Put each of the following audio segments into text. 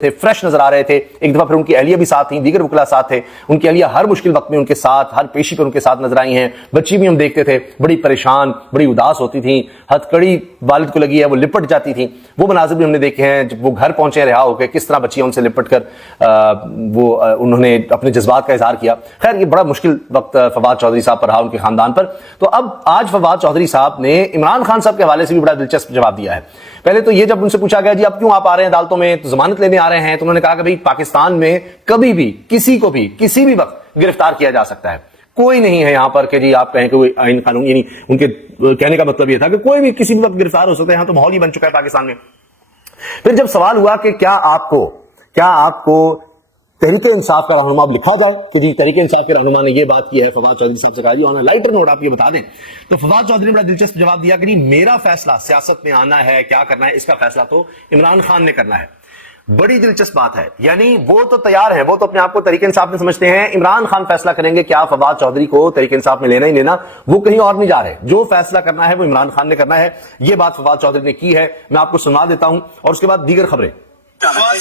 تھے، فریش نظر آ رہے تھے. ایک دفعہ پھر ان کی اہلیہ بھی ساتھ تھیں، دیگر وکلا ساتھ تھے. ان کی اہلیہ ہر مشکل وقت میں ان کے ساتھ، ہر پیشی پر ان کے ساتھ نظر آئی ہیں. بچی بھی ہم دیکھتے تھے بڑی پریشان، بڑی اداس ہوتی تھیں، ہتھ کڑی والد کو لگی ہے وہ لپٹ جاتی تھیں. وہ مناظر بھی ہم نے دیکھے ہیں جب وہ گھر پہنچے رہا ہو کے کس طرح بچیاں ان سے لپٹ کر انہوں نے اپنے جذبات کا اظہار کیا. خیر یہ بڑا مشکل وقت فواد چودھری صاحب پر رہا، ان کے خاندان پر. تو اب آج فواد چودھری صاحب نے عمران خان صاحب کے حوالے سے بھی بڑا دلچسپ جواب دیا ہے. پہلے تو یہ جب ان سے پوچھا گیا جی اب کیوں آپ آ رہے ہیں عدالتوں میں، تو ضمانت لینے آ رہے ہیں، تو انہوں نے کہا کہ بھئی پاکستان میں کبھی بھی کسی کو بھی کسی بھی وقت گرفتار کیا جا سکتا ہے. کوئی نہیں ہے یہاں پر کہ جی آپ کہیں کہ کوئی آئین قانون، یعنی ان کے کہنے کا مطلب یہ تھا کہ کوئی بھی کسی بھی وقت گرفتار ہو سکتا ہے. یہاں تو ماحول ہی بن چکا ہے پاکستان میں. پھر جب سوال ہوا کہ کیا آپ کو تحریک انصاف کا رہنما لکھا جائے کہ جی تحریک انصاف کے رہنما نے یہ بات کی ہے، فواد چودھری صاحب سے کہا جی آن لائٹر نوٹ آپ یہ بتا دیں. تو فواد چودھری نے بڑا دلچسپ جواب دیا کہ جی میرا فیصلہ سیاست میں آنا ہے کیا کرنا ہے اس کا فیصلہ تو عمران خان نے کرنا ہے. بڑی دلچسپ بات ہے، یعنی وہ تو تیار ہے، وہ تو اپنے آپ کو تحریک انصاف میں سمجھتے ہیں. عمران خان فیصلہ کریں گے کیا فواد چودھری کو تحریک انصاف میں لینا ہی لینا، وہ کہیں اور نہیں جا رہے. جو فیصلہ کرنا ہے وہ عمران خان نے کرنا ہے. یہ بات فواد چودھری نے کی ہے. میں آپ کو سنا دیتا ہوں اور اس کے بعد دیگر خبریں. میری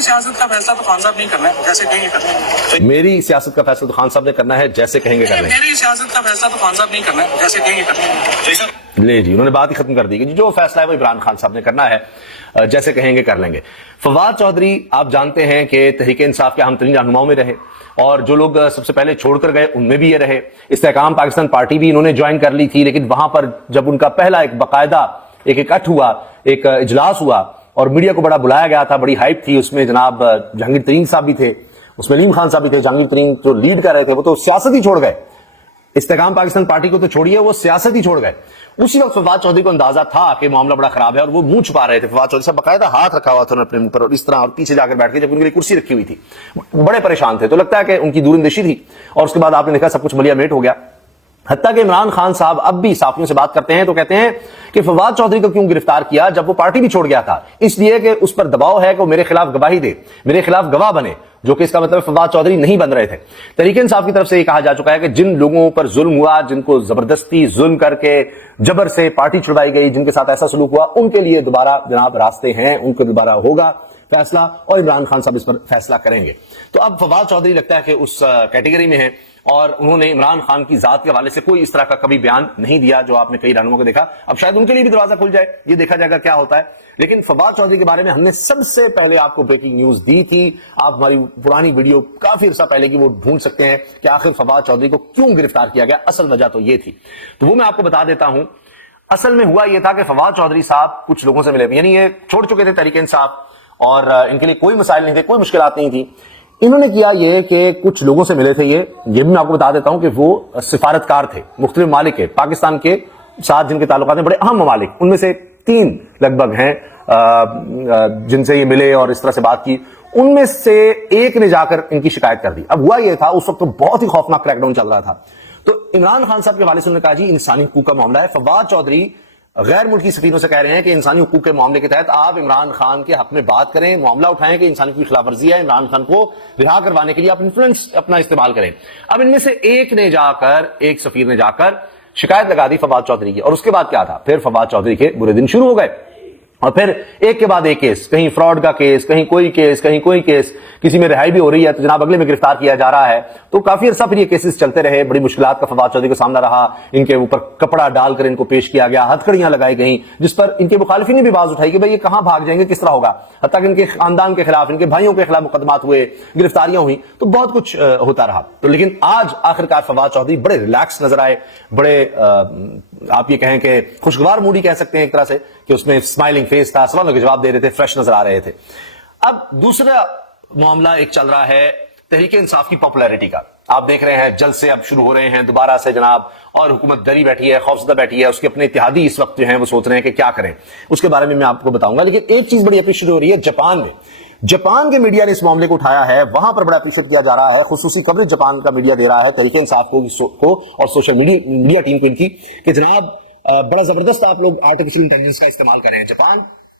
سیاست کا فیصلہ تو خان صاحب نہیں کرنا ہے، جیسے کہیں گے کرنا ہے. میری سیاست کا فیصلہ تو خان صاحب نے کرنا ہے، جیسے کہیں گے کرنا ہے. میری سیاست کا فیصلہ تو خان صاحب نہیں کرنا ہے، جیسے کہیں گے کرنا ہے. لے جی انہوں نے بات ہی ختم کر دی کہ جو فیصلہ ہے وہ عمران خان صاحب نے کرنا ہے، جیسے کہیں گے کر لیں گے. فواد چودھری آپ جانتے ہیں کہ تحریک انصاف کے اہم ترین رہنماؤں میں رہے، اور جو لوگ سب سے پہلے چھوڑ کر گئے ان میں بھی یہ رہے. استحکام پاکستان پارٹی بھی انہوں نے جوائن کر لی تھی، لیکن وہاں پر جب ان کا پہلا ایک باقاعدہ ایک اکٹھ ہوا، ایک اجلاس ہوا اور میڈیا کو بڑا بلایا گیا تھا، بڑی ہائپ تھی. اس میں جناب جہانگیر ترین صاحب بھی تھے، اس میں علیم خان صاحب بھی تھے. جہانگیر ترین جو لیڈ کر رہے تھے وہ تو سیاست ہی چھوڑ گئے، استحکام پاکستان پارٹی کو تو چھوڑیے وہ سیاست ہی چھوڑ گئے. اسی وقت فواد چودھری کو اندازہ تھا کہ معاملہ بڑا خراب ہے اور وہ منہ چھپا رہے تھے. فواد چودھری صاحب باقاعدہ ہاتھ رکھا ہوا تھا اپنے منہ پر اور اس طرح، اور پیچھے جا کر بیٹھ کے جب ان کے لیے کرسی رکھی ہوئی تھی بڑے پریشان تھے. تو لگتا ہے کہ ان کی دور اندیشی تھی. اور اس کے بعد آپ نے دیکھا سب کچھ ملیا میٹ ہو گیا. حتیٰ کہ عمران خان صاحب اب بھی صحافیوں سے بات کرتے ہیں تو کہتے ہیں کہ فواد چودھری کو کیوں گرفتار کیا جب وہ پارٹی بھی چھوڑ گیا تھا؟ اس لیے کہ اس پر دباؤ ہے کہ وہ میرے خلاف گواہی دے، میرے خلاف گواہ بنے، جو کہ اس کا مطلب فواد چودھری نہیں بن رہے تھے. تحریک انصاف کی طرف سے یہ کہا جا چکا ہے کہ جن لوگوں پر ظلم ہوا، جن کو زبردستی ظلم کر کے جبر سے پارٹی چھڑوائی گئی، جن کے ساتھ ایسا سلوک ہوا، ان کے لیے دوبارہ جناب راستے ہیں، ان کو دوبارہ ہوگا فیصلہ اور عمران خان صاحب اس پر فیصلہ کریں گے. تو اب فواد چودھری لگتا ہے کہ اس کیٹیگری میں ہیں اور انہوں نے عمران خان کی ذات کے حوالے سے کوئی اس طرح کا کبھی بیان نہیں دیا جو آپ نے کئی رہنماؤں کو دیکھا. اب شاید ان کے لیے بھی دروازہ کھل جائے، یہ دیکھا جائے گا کیا ہوتا ہے. لیکن فواد چودھری کے بارے میں ہم نے سب سے پہلے آپ کو بریکنگ نیوز دی تھی. آپ ہماری پرانی ویڈیو کافی عرصہ پہلے کی وہ ڈھونڈ سکتے ہیں کہ آخر فواد چودھری کو کیوں گرفتار کیا گیا. اصل وجہ تو یہ تھی، تو وہ میں آپ کو بتا دیتا ہوں. اصل میں ہوا یہ تھا کہ فواد چودھری صاحب کچھ لوگوں سے ملے، یعنی یہ چھوڑ چکے تھے تحریک انصاف اور ان کے لیے کوئی مسائل نہیں تھے، کوئی مشکلات نہیں تھی. انہوں نے کیا یہ کہ کچھ لوگوں سے ملے تھے. یہ بھی میں آپ کو بتا دیتا ہوں کہ وہ سفارتکار تھے مختلف ممالک کے، پاکستان کے ساتھ جن کے تعلقات ہیں بڑے اہم ممالک، ان میں سے 3 لگ بھگ ہیں جن سے یہ ملے اور اس طرح سے بات کی. ان میں سے ایک نے جا کر ان کی شکایت کر دی. اب ہوا یہ تھا اس وقت تو بہت ہی خوفناک کریک ڈاؤن چل رہا تھا. تو عمران خان صاحب کے حوالے سے انہوں نے کہا جی انسانی حقوق کا معاملہ ہے. فواد چودھری غیر ملکی سفیروں سے کہہ رہے ہیں کہ انسانی حقوق کے معاملے کے تحت آپ عمران خان کے حق میں بات کریں، معاملہ اٹھائیں کہ انسانی کی خلاف ورزی ہے، عمران خان کو رہا کروانے کے لیے آپ انفلوئنس اپنا استعمال کریں. اب ان میں سے ایک سفیر نے جا کر شکایت لگا دی فواد چودھری کی. اور اس کے بعد کیا تھا؟ پھر فواد چودھری کے برے دن شروع ہو گئے اور پھر ایک کے بعد ایک کیس، کہیں فراڈ کا کیس، کہیں کوئی کیس، کہیں کوئی کیس، کسی میں رہائی بھی ہو رہی ہے تو جناب اگلے میں گرفتار کیا جا رہا ہے. تو کافی عرصہ پھر یہ کیسز چلتے رہے. بڑی مشکلات کا فواد چودھری کو سامنا رہا. ان کے اوپر کپڑا ڈال کر ان کو پیش کیا گیا، ہتھکڑیاں لگائی گئیں، جس پر ان کے مخالفین نے بھی آواز اٹھائی کہ بھئی یہ کہاں بھاگ جائیں گے، کس طرح ہوگا. حتیٰ کہ ان کے خاندان کے خلاف، ان کے بھائیوں کے خلاف مقدمات ہوئے، گرفتاریاں ہوئیں، تو بہت کچھ ہوتا رہا. تو لیکن آج آخرکار فواد چودھری بڑے ریلیکس نظر آئے، بڑے آپ یہ کہیں کہ خوشگوار موڈی کہہ سکتے ہیں ایک طرح سے، کہ اس میں اسمائلنگ فیس تھا، سوالوں کے جواب دے رہے تھے، فریش نظر آ رہے تھے. اب دوسرا معاملہ ایک چل رہا ہے تحریک انصاف کی پاپولیرٹی کا. آپ دیکھ رہے ہیں جلسے اب شروع ہو رہے ہیں دوبارہ سے جناب، اور حکومت ڈری بیٹھی ہے، خوفزدہ بیٹھی ہے. اس کے اپنے اتحادی اس وقت جو ہیں وہ سوچ رہے ہیں کہ کیا کریں. اس کے بارے میں آپ کو بتاؤں گا. لیکن ایک چیز بڑی اپریشیٹ ہو رہی ہے جاپان میں. جاپان کے میڈیا نے اس معاملے کو اٹھایا ہے، وہاں پر بڑا اپریشیٹ کیا جا رہا ہے. خصوصی کوریج جاپان کا میڈیا دے رہا ہے تحریک انصاف کو اور سوشل میڈیا ٹیم کو ان کی، کہ جناب بڑا زبردست آپ لوگ آرٹیفیشل انٹیلیجنس کا استعمال کریں. جاپان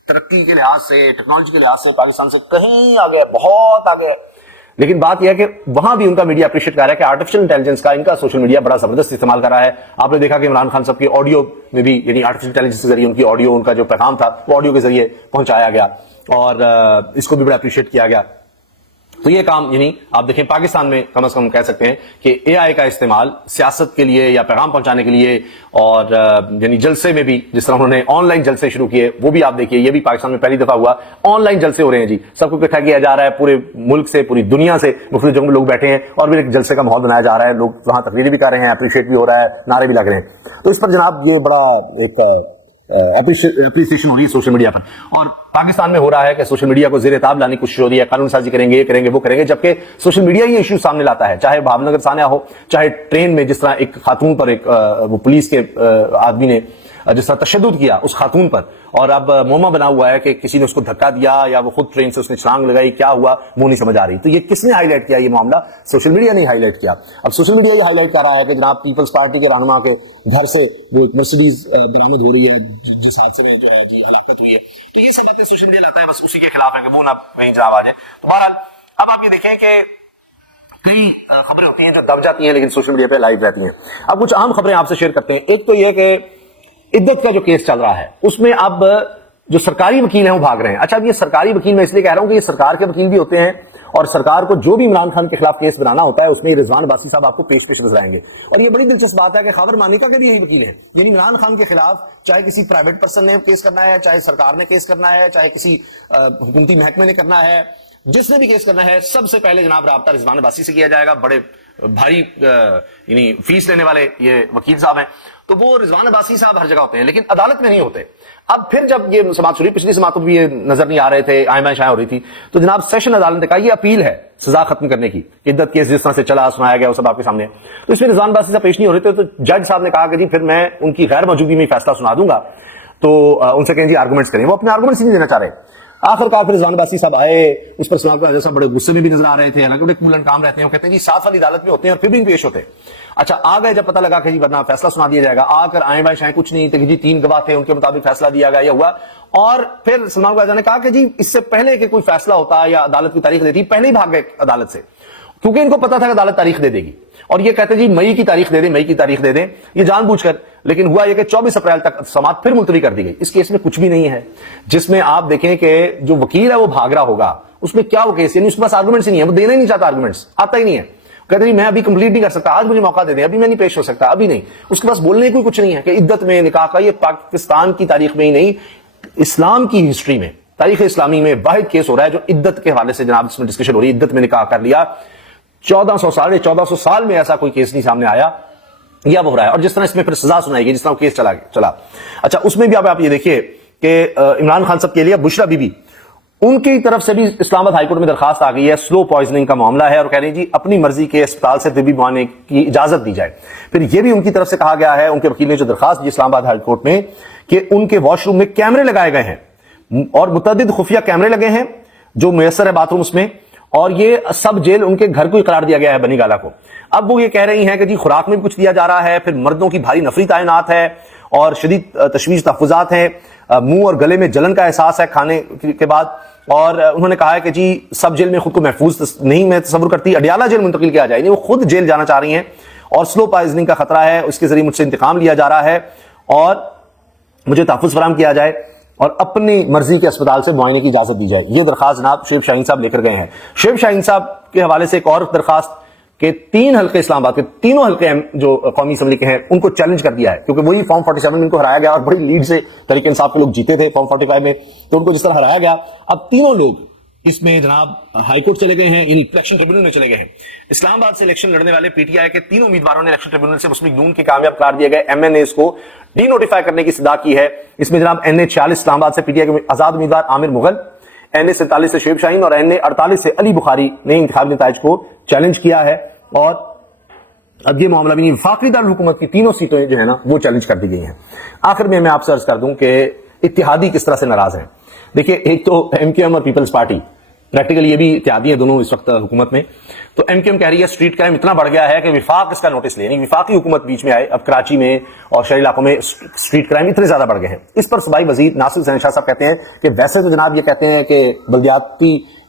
ترقی کے لحاظ سے، ٹیکنالوجی کے لحاظ سے پاکستان سے کہیں آگے، بہت آگے. لیکن بات یہ ہے کہ وہاں بھی ان کا میڈیا اپریشیٹ کر رہا ہے کہ آرٹیفیشل انٹیلیجنس کا ان کا سوشل میڈیا بڑا زبردست استعمال کر رہا ہے. آپ نے دیکھا کہ عمران خان صاحب کی آڈیو میں بھی یعنی آرٹیفیشل انٹیلیجنس کے ذریعے ان کی آڈیو, ان کا جو پیغام تھا وہ آڈیو کے ذریعے پہنچایا گیا اور اس کو بھی بڑا اپریشیٹ کیا گیا. تو یہ کام یعنی آپ دیکھیں پاکستان میں کم از کم کہہ سکتے ہیں کہ اے آئی کا استعمال سیاست کے لیے یا پیغام پہنچانے کے لیے اور یعنی جلسے میں بھی جس طرح انہوں نے آن لائن جلسے شروع کیے وہ بھی آپ دیکھیے, یہ بھی پاکستان میں پہلی دفعہ ہوا. آن لائن جلسے ہو رہے ہیں جی, سب کو اکٹھا کیا جا رہا ہے پورے ملک سے, پوری دنیا سے مختلف جگہوں میں لوگ بیٹھے ہیں اور بھی ایک جلسے کا ماحول بنایا جا رہا ہے. لوگ وہاں تقریریں بھی کر رہے ہیں, اپریشیٹ بھی ہو رہا ہے, نعرے بھی لگ رہے ہیں. تو اس پر جناب یہ بڑا ایک اپریسیشن ہو رہی ہے سوشل میڈیا پر. اور پاکستان میں ہو رہا ہے کہ سوشل میڈیا کو زیر تاب لانے کی کوشش ہو رہی ہے, قانون سازی کریں گے, یہ کریں گے, وہ کریں گے, جبکہ سوشل میڈیا یہ ایشو سامنے لاتا ہے. چاہے بھاؤ نگر ثانیہ ہو, چاہے ٹرین میں جس طرح ایک خاتون پر ایک وہ پولیس کے آدمی نے جس طرح تشدد کیا اس خاتون پر, اور اب موما بنا ہوا ہے کہ کسی نے اس کو دھکا دیا یا وہ خود ٹرین سے اس نے چھلانگ لگائی, کیا ہوا وہ نہیں سمجھ آ رہی. تو یہ کس نے ہائی لائٹ کیا یہ معاملہ؟ سوشل میڈیا نے ہائی لائٹ کیا. اب سوشل میڈیا یہ ہائی لائٹ کر رہا ہے کہ جناب پیپلز پارٹی کے رہنما کے گھر سے وہ ایک مرسیڈیز برآمد ہو رہی ہے جس حادثے میں جو ہے جی ہلاکت ہوئی ہے. تو یہ سب باتیں سوشل میڈیا لاتا ہے بس اسی کے خلاف ہے کہ وہ نہ وہیں جناب آ جائے. تو بہرحال اب آپ یہ دیکھیں کہ کئی خبریں ہوتی ہیں جو دب جاتی ہیں لیکن سوشل میڈیا پہ لائیو رہتی ہیں. اب کچھ عام خبریں آپ سے شیئر کرتے ہیں. ایک تو یہ کہ عدت کا جو کیس چل رہا ہے اس میں اب جو سرکاری وکیل ہیں وہ بھاگ رہے ہیں. اچھا اب یہ سرکاری وکیل میں اس لیے کہہ رہا ہوں کہ یہ سرکار کے وکیل بھی ہوتے ہیں اور سرکار کو جو بھی عمران خان کے خلاف کیس بنانا ہوتا ہے اس میں رضوان عباسی صاحب آپ کو پیش نظر آئیں گے. اور یہ بڑی دلچسپ بات ہے کہ خاور مانیکا کے بھی یہی وکیل ہیں, یعنی عمران خان کے خلاف چاہے کسی پرائیویٹ پرسن نے کیس کرنا ہے, چاہے سرکار نے کیس کرنا ہے, چاہے کسی حکومتی محکمے نے کرنا ہے, جس نے بھی کیس کرنا ہے سب سے پہلے جناب رابطہ رضوان عباسی سے کیا جائے گا. بڑے بھاری یعنی فیس لینے والے یہ وکیل صاحب ہیں. تو وہ رضوان عباسی صاحب ہر جگہ ہوتے ہیں لیکن عدالت میں نہیں ہوتے. اب پھر جب یہ سماعت ہوئی, پچھلی سماعتوں بھی یہ نظر نہیں آ رہے تھے, آئیں بائیں شائیں ہو رہی تھی, تو جناب سیشن عدالت نے کہا یہ اپیل ہے سزا ختم کرنے کی, عدت کیس جس طرح سے چلا سنایا گیا وہ سب آپ کے سامنے ہے. تو اس میں رضوان عباسی صاحب پیش نہیں ہو رہے تھے تو جج صاحب نے کہا کہ جی پھر میں ان کی غیر موجودگی میں فیصلہ سنا دوں گا. تو ان سے کہیں جی آرگومنٹس کریں, وہ اپنے آرگومنٹس نہیں دینا چاہ رہے. آخر کار پھر رضوان عباسی صاحب آئے, اس پر سماعت کا صاحب بڑے غصے میں بھی نظر آ رہے تھے, حالانکہ بڑے کول اینڈ کام رہتے ہیں, وہ کہتے ہیں جی ساتھ والی عدالت میں ہوتے ہیں اور پھر بھی پیش ہوتے. اچھا آ گئے جب پتہ لگا کہ جی ورنہ فیصلہ سنا دیا جائے گا, آ کر آئیں بائیں شائیں کچھ نہیں تھے کہ جی 3 گواہ تھے ان کے مطابق فیصلہ دیا گیا, یہ ہوا. اور پھر سلمان غازی نے کہا کہ جی اس سے پہلے کہ کوئی فیصلہ ہوتا یا عدالت کی تاریخ دیتی, پہلے ہی بھاگ گئے عدالت سے, کیونکہ ان کو پتا تھا کہ عدالت تاریخ دے دے گی. اور یہ کہتے جی مئی کی تاریخ دے دیں, مئی کی تاریخ دے دیں, یہ جان بوجھ کر. لیکن ہوا یہ کہ 24 اپریل تک سماعت پھر ملتوی کر دی گئی. اس کیس میں کچھ بھی نہیں ہے جس میں آپ دیکھیں کہ جو وکیل ہے وہ بھاگ رہا ہوگا. اس میں کیا وہ کیس, یعنی اس کے پاس آرگومنٹس ہی نہیں ہے, وہ دینا ہی نہیں چاہتا, آرگومنٹس آتا ہی نہیں ہے. کہتے ہیں میں ابھی کمپلیٹ نہیں کر سکتا, آج مجھے موقع دے دیں, ابھی میں نہیں پیش ہو سکتا, ابھی نہیں. اس کے پاس بولنے کوئی کچھ نہیں ہے کہ عدت میں نکاح کا, یہ پاکستان کی تاریخ میں ہی نہیں اسلام کی ہسٹری میں, تاریخ اسلامی میں واحد کیس ہو رہا ہے جو عدت کے حوالے سے جناب اس میں ڈسکشن ہو رہی ہے. عدت میں نکاح کر لیا, 1400 سال میں ایسا کوئی کیس نہیں سامنے آیا, یا وہ ہو رہا ہے. اور جس طرح اس میں پھر سزا سنائی گئی, جس طرح کیس چلا. اچھا اس میں بھی آپ یہ دیکھیے کہ عمران خان صاحب کے لیے بشرا بی بی, ان کی طرف سے بھی اسلام آباد ہائی کورٹ میں درخواست آ گئی ہے, سلو پوائزننگ کا معاملہ ہے, اور کہہ رہے ہیں جی اپنی مرضی کے اسپتال سے طبی معائنے کی اجازت دی جائے. پھر یہ بھی ان کی طرف سے کہا گیا ہے, ان کے وکیل نے جو درخواست دی اسلام آباد ہائی کورٹ میں, کہ ان کے واش روم میں کیمرے لگائے گئے ہیں اور متعدد خفیہ کیمرے لگے ہیں جو میسر ہے باتھ روم میں, اور یہ سب جیل ان کے گھر کو ہی قرار دیا گیا ہے بنی گالا کو. اب وہ یہ کہہ رہی ہیں کہ جی خوراک میں بھی کچھ دیا جا رہا ہے, پھر مردوں کی بھاری نفری تعینات ہے اور شدید تشویش تحفظات ہیں, منہ اور گلے میں جلن کا احساس ہے کھانے کے بعد. اور انہوں نے کہا ہے کہ جی سب جیل میں خود کو محفوظ نہیں میں تصور کرتی, اڈیالہ جیل منتقل کیا جائے, وہ خود جیل جانا چاہ رہی ہیں, اور سلو پوائزننگ کا خطرہ ہے, اس کے ذریعے مجھ سے انتقام لیا جا رہا ہے اور مجھے تحفظ فراہم کیا جائے اور اپنی مرضی کے اسپتال سے معائنے کی اجازت دی جائے. یہ درخواست جناب شعیب شاہین صاحب لے کر گئے ہیں. شعیب شاہین صاحب کے حوالے سے ایک اور درخواست کہ 3 حلقے اسلام آباد کے, تینوں حلقے جو قومی اسمبلی کے ہیں ان کو چیلنج کر دیا ہے, کیونکہ وہی فارم 47 میں ان کو ہرایا گیا اور بڑی لیڈ سے تحریک انصاف کے لوگ جیتے تھے فارم 45 میں, تو ان کو جس طرح ہرایا گیا, اب تینوں لوگ اس میں جناب ہائی کورٹ چلے گئے ہیں, یعنی الیکشن ٹریبیونل میں چلے گئے ہیں. اسلام آباد سے الیکشن لڑنے والے پی ٹی آئی کے تینوں امیدواروں نے الیکشن ٹریبیونل سے مسلم لیگ نون کے کامیاب قرار دیے گئے ایم این ایز کو ڈی نوٹیفائی کرنے کی صدا کی ہے. اس میں جناب این اے 46 اسلام آباد سے پی ٹی آئی کے آزاد امیدوار عامر مغل, این اے 47 سے شعیب شاہین اور این اے 48 سے علی بخاری نے انتخابی نتائج کو چیلنج کیا ہے. اور اب یہ معاملہ بھی نہیں, وفاقی دارالحکومت کی تینوں سیٹیں جو ہے نا وہ چیلنج کر دی گئی ہیں. آخر میں آپ سے عرض کر دوں کہ اتحادی کس طرح سے ناراض ہیں. دیکھیے ایک تو ایم کیو ایم اور پیپلز پارٹی پریکٹیکلی یہ بھی اتحادی ہیں دونوں اس وقت حکومت میں. تو ایم کیو ایم کہہ رہی ہے اسٹریٹ کرائم اتنا بڑھ گیا ہے کہ وفاق اس کا نوٹس لے, یعنی وفاقی حکومت بیچ میں آئے. اب کراچی میں اور شہری علاقوں میں اسٹریٹ کرائم اتنے زیادہ بڑھ گئے ہیں. اس پر صوبائی وزیر ناصر حسین شاہ صاحب کہتے ہیں کہ ویسے تو جناب یہ کہتے ہیں کہ بلدیاتی